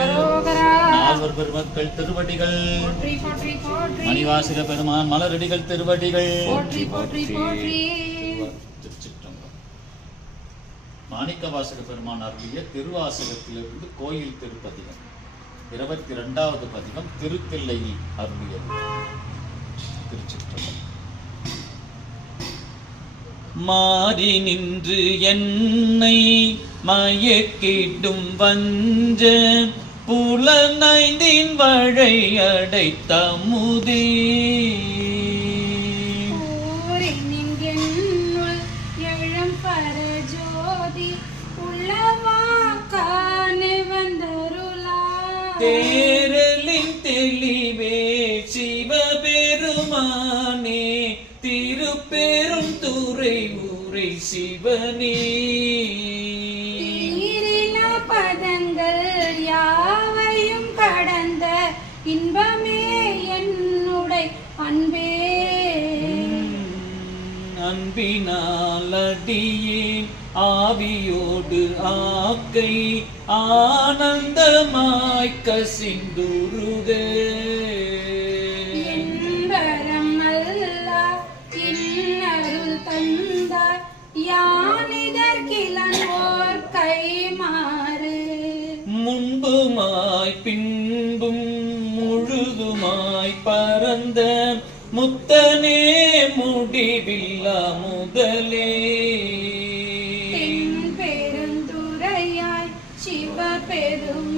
நால்வர் பெருமக்கள் திருவடிகள் மணிவாசக பெருமான் மலரடிகள் திருவடிகள். மாணிக்கவாசக பெருமான் அருளிய திருவாசகத்திலிருந்து கோயில் திருப்பதிகம் 22வது பதிகம் திருத்தில்லையில் அருளியது. திருச்சிற்றம்பலம். மாறி நின்று என்னை மயக்கிடும் வஞ்ச புலனைந்தின் வழை அடைத்தமுதே தேரலின் தெளிவே சிவபெருமானே திருப்பெரும் துறை ஊரை சிவனே பதங்கள் யாவையும் கடந்த இன்பமே என்னுடைய அன்பே அன்பினால் அடியேன் ஆவியோடு ஆக்கை ஆனந்தமாய் கசிந்துருக என்பரம் அல்லா இன்னருள் தந்தார் யானிதற்கிலோர் கைமாறு முன்புமாய் பின்பும் முழுதுமாய் பரந்த முத்தனே முடிவில்லா முதலே பெருந்துரையாய் சிவபெருமானி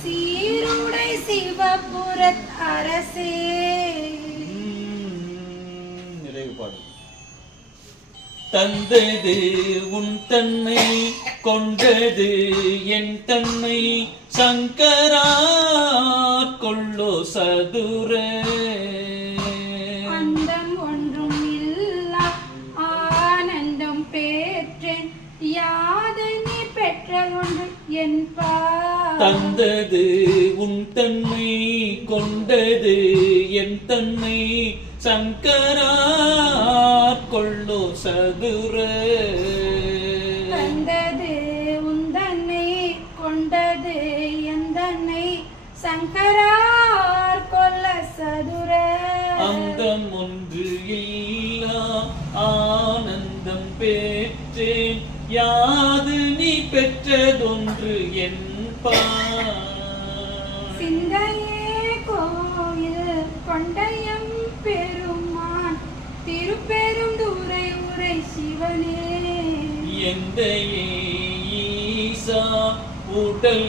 சீருடை சிவபுரத் அரசே. நிறைவு பாடல். தந்தது உன் தன்மை கொண்டது என் தன்மை சங்கரா கொள்ளோ சதுர அந்தம் ஒன்றும் இல்லா ஆனந்தம் பெற்றேன் யாதனை பெற்ற ஒன்று என்பா. தந்தது உன் தன்மை கொண்டது என் தன்மை சங்கரா கொள்ளோ சதுர தந்தது உந்தன்னை கொண்டது எந்தன்னை சங்கரார் கொல்ல சதுர அந்தம் ஒன்று இல்லா ஆனந்தம் பெற்றேன் யாது நீ பெற்றதொன்று என்பா. சிந்தையே கோயில் கொண்டயம் பெருமான் திருப்பெரும் துறை உரை சிவனே எந்த ஈசா உடல்